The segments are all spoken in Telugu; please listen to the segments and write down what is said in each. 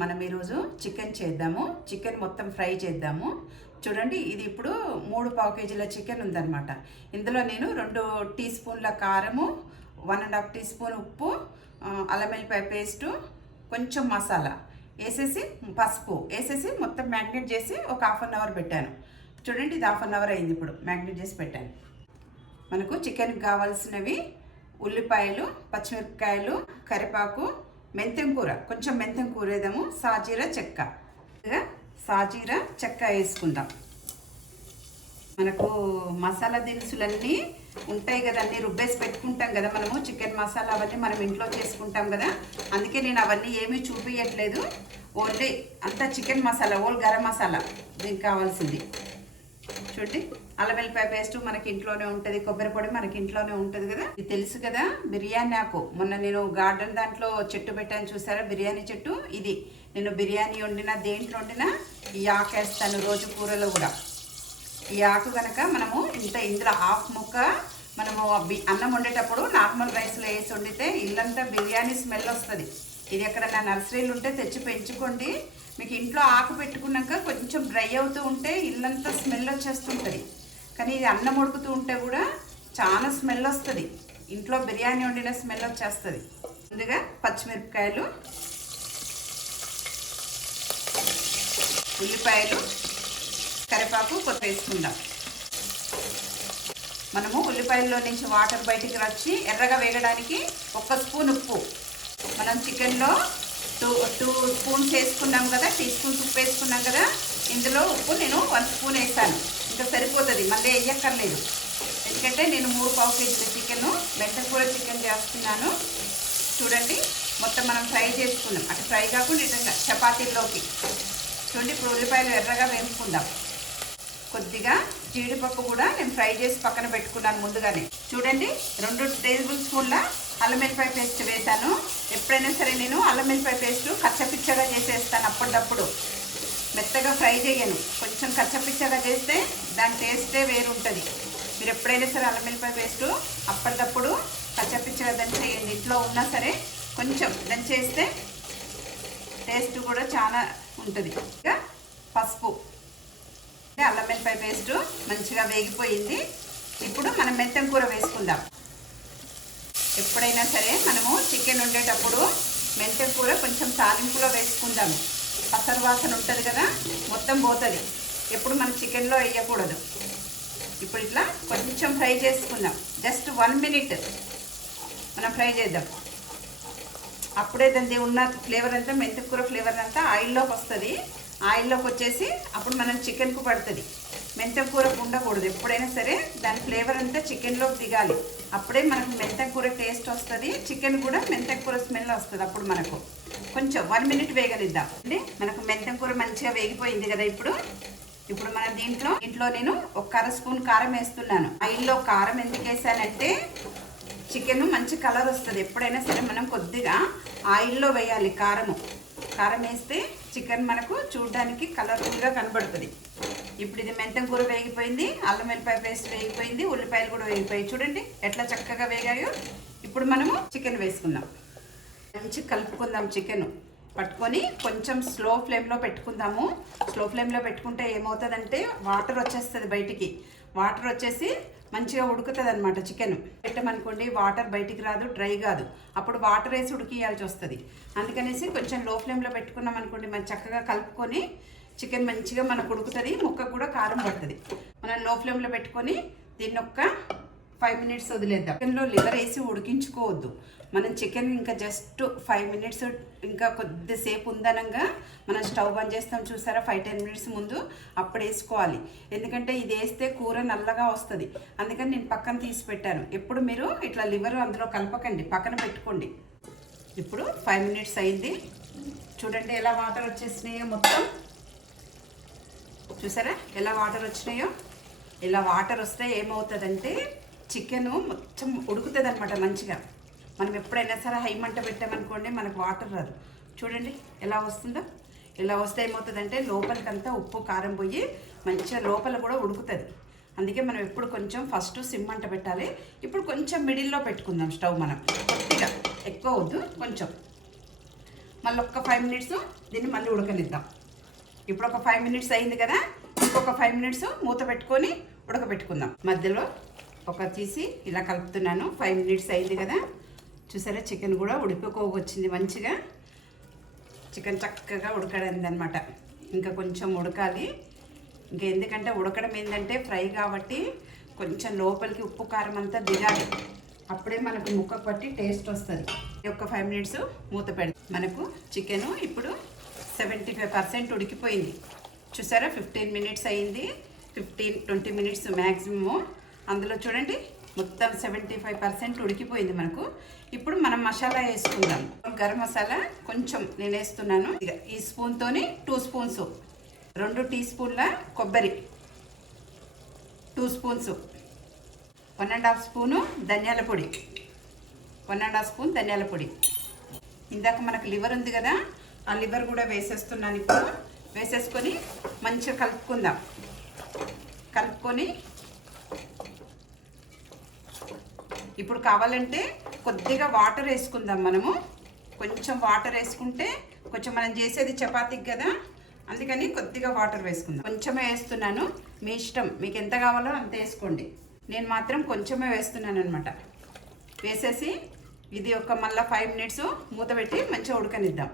మనం ఈరోజు చికెన్ చేద్దాము. చికెన్ మొత్తం ఫ్రై చేద్దాము. చూడండి ఇది ఇప్పుడు మూడు పావు కేజీల చికెన్ ఉందన్నమాట. ఇందులో నేను రెండు టీ స్పూన్ల కారము one and half teaspoon ఉప్పు అల్లమెల్లిపాయ అల్లం పేస్టు కొంచెం మసాలా వేసేసి పసుపు వేసేసి మొత్తం మ్యాగ్నెట్ చేసి ఒక హాఫ్ అన్ అవర్ పెట్టాను. చూడండి ఇది హాఫ్ అన్ అవర్ అయింది ఇప్పుడు. మ్యాగ్నెట్ చేసి పెట్టాను. మనకు చికెన్కి కావాల్సినవి ఉల్లిపాయలు పచ్చిమిరపకాయలు కరివేపాకు మెంతెం కూర కొంచెం మెంతెం కూర వేద్దాము. సాజీర చెక్క. సాజీర చెక్క వేసుకుందాం. మనకు మసాలా దినుసులన్నీ ఉంటాయి కదా అన్నీ రుబ్బేసి పెట్టుకుంటాం కదా మనము. చికెన్ మసాలా అవన్నీ మనం ఇంట్లో చేసుకుంటాం కదా. అందుకే నేను అవన్నీ ఏమీ చూపించట్లేదు ఓన్లీ అంతా చికెన్ మసాలా ఓల్ గరం మసాలా దీనికి కావాల్సింది. చూడండి. అల్లం వెల్లిపాయ పేస్ట్ మనకి ఇంట్లోనే ఉంటుంది కొబ్బరి పొడి మనకి ఇంట్లోనే ఉంటుంది కదా? ఇది తెలుసు కదా బిర్యానీ ఆకు. మొన్న నేను గార్డెన్ దాంట్లో చెట్టు పెట్టాను చూసారా? బిర్యానీ చెట్టు ఇది. నేను బిర్యానీ వండినా దేంట్లో వండినా ఈ ఆకు వేస్తాను రోజు కూరలో కూడా. ఈ ఆకు కనుక మనము ఇంత ఇందులో హాఫ్ ముక్క మనము అన్నం వండేటప్పుడు నార్మల్ రైస్లో వేసి వండితే ఇల్లంతా బిర్యానీ స్మెల్ వస్తుంది. ఇది ఎక్కడన్నా నర్సరీలు ఉంటే తెచ్చి పెంచుకోండి. మీకు ఇంట్లో ఆకు పెట్టుకున్నాక కొంచెం డ్రై అవుతూ ఉంటే ఇల్లంతా స్మెల్ వచ్చేస్తుంటుంది. కానీ ఇది అన్నం ఉడుకుతూ ఉంటే కూడా చాలా స్మెల్ వస్తుంది. ఇంట్లో బిర్యానీ వండిన స్మెల్ వచ్చేస్తుంది. ముందుగా పచ్చిమిరపకాయలు ఉల్లిపాయలు కరివేపాకు కొత్త వేసుకుందాం. మనము ఉల్లిపాయల్లో నుంచి వాటర్ బయటికి వచ్చి ఎర్రగా వేగడానికి ఒక స్పూన్ ఉప్పు. మనం చికెన్లో టూ టూ స్పూన్స్ వేసుకున్నాం కదా టీ స్పూన్స్ ఉప్పు వేసుకున్నాం కదా ఇందులో ఉప్పు నేను వన్ స్పూన్ వేసాను. ఇంకా సరిపోతుంది. మళ్ళీ వేయక్కర్లేదు. ఎందుకంటే నేను మూడు పావు కేజీల చికెన్ మెంతకూర చికెన్ చేస్తున్నాను. చూడండి మొత్తం మనం ఫ్రై చేసుకున్నాం. అటు ఫ్రై కాకుండా ఇటంగా చపాతీల్లోకి. చూడండి ఇప్పుడు ఉల్లిపాయలు ఎర్రగా వేసుకుందాం కొద్దిగా జీడిపప్పు కూడా నేను ఫ్రై చేసి పక్కన పెట్టుకున్నాను ముందుగానే. చూడండి రెండు టేబుల్ స్పూన్ల అల్లం వెల్లిపాయ పేస్ట్ వేసాను ఎప్పుడైనా సరే నేను అల్లం వెల్లిపాయ పేస్ట్ కచ్చపిచ్చగా చేసేస్తాను అప్పటికప్పుడు మెత్తగా ఫ్రై చేయను. కొంచెం కచ్చపిచ్చగా చేస్తే దాని టేస్టే వేరు ఉంటుంది మీరు ఎప్పుడైనా సరే అల్లం వెల్లిపాయ పేస్ట్ అప్పటికప్పుడు కచ్చపిచ్చగా దంచేయండి ఇంట్లో ఉన్నా సరే కొంచెం దంచేస్తే టేస్ట్ కూడా చాలా ఉంటుంది. ఇంకా పసుపు. అంటే అల్లం వెల్లిపాయ పేస్ట్ మంచిగా వేగిపోయింది. ఇప్పుడు మనం మెత్తం కూర వేసుకుందాం. ఎప్పుడైనా సరే మనము చికెన్ వండేటప్పుడు మెంతం కూర కొంచెం తాలింపులో వేసుకుందాము. పసరు వాసన ఉంటుంది కదా మొత్తం పోతుంది. ఎప్పుడు మనం చికెన్లో వేయకూడదు. ఇప్పుడు ఇట్లా కొంచెం ఫ్రై చేసుకుందాం. జస్ట్ వన్ మినిట్ మనం ఫ్రై చేద్దాం. అప్పుడే దాని ఉన్న ఫ్లేవర్ అంతా మెంతి కూర ఫ్లేవర్ అంతా ఆయిల్లోకి వస్తుంది. ఆయిల్లోకి వచ్చేసి అప్పుడు మనం చికెన్కు పడుతుంది. మెంతకూరకు ఉండకూడదు. ఎప్పుడైనా సరే దాని ఫ్లేవర్ అంతా చికెన్లోకి దిగాలి. అప్పుడే మనకు మెంతకూర టేస్ట్ వస్తుంది. చికెన్ కూడా మెంతం కూర స్మెల్ వస్తుంది అప్పుడు మనకు. కొంచెం వన్ మినిట్ వేగనిద్దాం. అంటే మనకు మెంతం కూర మంచిగా వేగిపోయింది కదా ఇప్పుడు? ఇప్పుడు మన దీంట్లో ఇంట్లో నేను ఒక అర స్పూన్ కారం వేస్తున్నాను. ఆయిల్లో కారం ఎందుకు వేసానంటే చికెన్ మంచి కలర్ వస్తుంది. ఎప్పుడైనా సరే మనం కొద్దిగా ఆయిల్లో వేయాలి కారము. కారం వేస్తే చికెన్ మనకు చూడడానికి కలర్ఫుల్గా కనబడుతుంది. ఇప్పుడు ఇది మెంతం కూర వేగిపోయింది అల్లం వెల్లిపాయ పేస్ట్ వేగిపోయింది ఉల్లిపాయలు కూడా వేగిపోయి చూడండి ఎట్లా చక్కగా వేగాయో. ఇప్పుడు మనము చికెన్ వేసుకుందాం. మంచి కలుపుకుందాం చికెన్. పట్టుకొని కొంచెం స్లో ఫ్లేమ్లో పెట్టుకుందాము. స్లో ఫ్లేమ్లో పెట్టుకుంటే ఏమవుతుందంటే వాటర్ వచ్చేస్తుంది బయటికి. వాటర్ వచ్చేసి మంచిగా ఉడుకుతుంది అనమాట చికెన్. పెట్టమనుకోండి వాటర్ బయటికి రాదు డ్రై కాదు. అప్పుడు వాటర్ వేసి ఉడికియాల్సి వస్తుంది. అందుకనేసి కొంచెం లో ఫ్లేమ్లో పెట్టుకున్నాం అనుకోండి మనం చక్కగా కలుపుకొని చికెన్ మంచిగా మనకు ఉడుకుతుంది ముక్క కూడా కారం పడుతుంది. మనం లో ఫ్లేమ్లో పెట్టుకొని దీన్ని ఒక్క ఫైవ్ మినిట్స్ వదిలేద్దాం. చికెన్లో లివర్ వేసి ఉడికించుకోవద్దు. మనం చికెన్ ఇంకా జస్ట్ ఫైవ్ మినిట్స్ ఇంకా కొద్దిసేపు ఉందనంగా మనం స్టవ్ బంద్ చేస్తాం చూసారా? ఫైవ్ టెన్ మినిట్స్ ముందు అప్పుడు వేసుకోవాలి. ఎందుకంటే ఇది వేస్తే కూర నల్లగా వస్తుంది. అందుకని నేను పక్కన తీసి పెట్టాను. ఎప్పుడు మీరు ఇట్లా లివర్ అందులో కలపకండి. పక్కన పెట్టుకోండి. ఇప్పుడు ఫైవ్ మినిట్స్ అయింది. చూడండి ఎలా వాటర్ వచ్చేసినాయో మొత్తం. చూసారా? ఎలా వాటర్ వచ్చినాయో? ఇలా వాటర్ వస్తే ఏమవుతుందంటే చికెన్ మొత్తం ఉడుకుతుంది అనమాట మంచిగా. మనం ఎప్పుడైనా సరే హై మంట పెట్టామనుకోండి మనకు వాటర్ రాదు. చూడండి ఎలా వస్తుందో. ఇలా వస్తే ఏమవుతుందంటే లోపలికంతా ఉప్పు కారం పోయి మంచిగా లోపల కూడా ఉడుకుతుంది. అందుకే మనం ఎప్పుడు కొంచెం ఫస్ట్ సిమ్ మంట పెట్టాలి. ఇప్పుడు కొంచెం మిడిల్లో పెట్టుకుందాం స్టవ్ మనం. కొద్దిగా ఎక్కువ వద్దు కొంచెం. మళ్ళీ ఒక్క ఫైవ్ మినిట్స్ దీన్ని మళ్ళీ ఉడకనిద్దాం. ఇప్పుడు ఒక ఫైవ్ మినిట్స్ అయింది కదా ఇంకొక ఫైవ్ మినిట్స్ మూత పెట్టుకొని ఉడకబెట్టుకుందాం. మధ్యలో ఒక తీసి ఇలా కలుపుతున్నాను. ఫైవ్ మినిట్స్ అయింది కదా. చూసారా చికెన్ కూడా ఉడిపోకోవచ్చింది మంచిగా. చికెన్ చక్కగా ఉడకడింది అనమాట ఇంకా కొంచెం ఉడకాలి. ఇంకా ఎందుకంటే ఉడకడం ఏంటంటే ఫ్రై కాబట్టి కొంచెం లోపలికి ఉప్పు కారం అంతా దిగాలి. అప్పుడే మనకు ముక్క పట్టి టేస్ట్ వస్తుంది. ఒక ఫైవ్ మినిట్స్ మూత పెడతాం. మనకు చికెన్ ఇప్పుడు సెవెంటీ ఫైవ్ పర్సెంట్ ఉడికిపోయింది. చూసారా ఫిఫ్టీన్ మినిట్స్ అయింది. ఫిఫ్టీన్ ట్వంటీ మినిట్స్ మ్యాక్సిమము అందులో చూడండి మొత్తం సెవెంటీ ఫైవ్ పర్సెంట్ ఉడికిపోయింది మనకు. ఇప్పుడు మనం మసాలా వేసుకుందాం. గరం మసాలా కొంచెం నేను వేస్తున్నాను. ఇక ఈ స్పూన్తోని టూ స్పూన్స్ రెండు టీ స్పూన్ల కొబ్బరి. Two spoons one and half spoon ధనియాల పొడి. వన్ అండ్ హాఫ్ స్పూన్ ధనియాల పొడి. ఇందాక మనకు లివర్ ఉంది కదా ఆ లివర్ కూడా వేసేస్తున్నాను ఇప్పుడు. వేసేసుకొని మంచిగా కలుపుకుందాం. కలుపుకొని ఇప్పుడు కావాలంటే కొద్దిగా వాటర్ వేసుకుందాం మనము. కొంచెం వాటర్ వేసుకుంటే కొంచెం మనం చేసేది చపాతీకి కదా అందుకని కొద్దిగా వాటర్ వేసుకుందాం. కొంచెమే వేస్తున్నాను. మీ ఇష్టం. మీకు ఎంత కావాలో అంత వేసుకోండి. నేను మాత్రం కొంచెమే వేస్తున్నాను అనమాట వేసేసి ఇది ఒక మళ్ళీ ఫైవ్ మినిట్స్ మూత పెట్టి మంచిగా ఉడకనిద్దాం.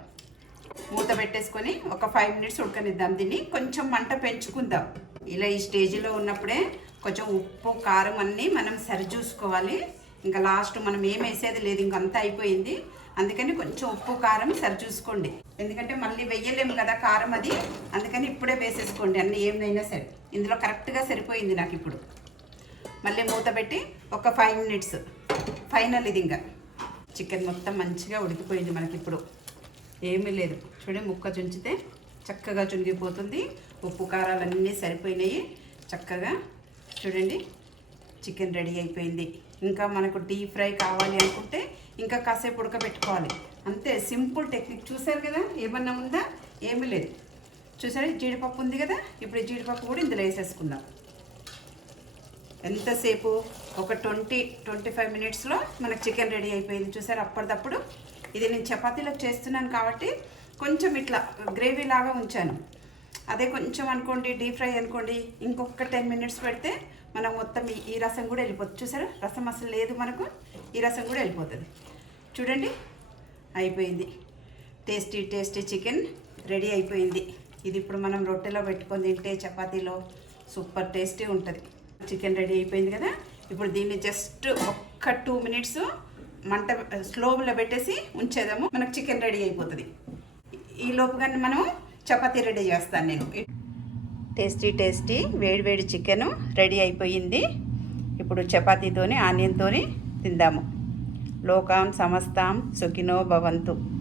మూత పెట్టేసుకొని ఒక ఫైవ్ మినిట్స్ ఉడకనిద్దాం దీన్ని. కొంచెం మంట పెంచుకుందాం. ఇలా ఈ స్టేజ్లో ఉన్నప్పుడే కొంచెం ఉప్పు కారం అన్నీ మనం సరి చూసుకోవాలి. ఇంకా లాస్ట్ మనం ఏం వేసేది లేదు ఇంక అంతా అయిపోయింది. అందుకని కొంచెం ఉప్పు కారం సరి చూసుకోండి. ఎందుకంటే మళ్ళీ వెయ్యలేము కదా కారం అది. అందుకని ఇప్పుడే వేసేసుకోండి అన్నీ ఏమైనా సరే. ఇందులో కరెక్ట్గా సరిపోయింది నాకు ఇప్పుడు. మళ్ళీ మూత పెట్టి ఒక ఫైవ్ మినిట్స్. ఫైనల్ ఇది ఇంకా. చికెన్ మొత్తం మంచిగా ఉడికిపోయింది మనకి ఇప్పుడు. ఏమీ లేదు. చూడండి ముక్క చుంచితే చక్కగా చుంగిపోతుంది. ఉప్పు కారాలన్నీ సరిపోయినాయి. చక్కగా. చూడండి చికెన్ రెడీ అయిపోయింది. ఇంకా మనకు డీప్ ఫ్రై కావాలి అనుకుంటే ఇంకా కాసేపు ఉడకబెట్టుకోవాలి. అంతే సింపుల్ టెక్నిక్. చూసారు కదా? ఏమన్నా ఉందా? ఏమీ లేదు. చూసారా? జీడిపప్పు ఉంది కదా? ఇప్పుడు జీడిపప్పు కూడా ఇందులో వేసేసుకుందాం. ఎంతసేపు? ఒక ట్వంటీ ట్వంటీ ఫైవ్ మినిట్స్లో మనకు చికెన్ రెడీ అయిపోయింది. చూసారు? అప్పటిదప్పుడు ఇది నేను చపాతీలకు చేస్తున్నాను కాబట్టి కొంచెం ఇట్లా గ్రేవీ లాగా ఉంచాను. అదే కొంచెం అనుకోండి డీప్ ఫ్రై అనుకోండి ఇంకొక టెన్ మినిట్స్ పెడితే మనం మొత్తం ఈ- రసం కూడా వెళ్ళిపోతుంది. చూసారా? రసం అసలు లేదు మనకు. ఈ రసం కూడా వెళ్ళిపోతుంది. చూడండి. అయిపోయింది. టేస్టీ టేస్టీ చికెన్ రెడీ అయిపోయింది. ఇది ఇప్పుడు మనం రొట్టెలో పెట్టుకొని తింటే చపాతీలో సూపర్ టేస్టీ ఉంటుంది. చికెన్ రెడీ అయిపోయింది కదా? ఇప్పుడు దీన్ని జస్ట్ ఒక్క టూ మినిట్స్ మంట స్లోలో పెట్టేసి ఉంచేదాము మనకు చికెన్ రెడీ అయిపోతుంది. ఈ లోపు కానీ మనం చపాతీ రెడీ చేస్తాను నేను. టేస్టీ టేస్టీ వేడివేడి చికెన్ రెడీ అయిపోయింది. ఇప్పుడు చపాతీతోని ఆనియన్తోని తిందాము. లోకాం సమస్తాం సుఖినో భవంతు.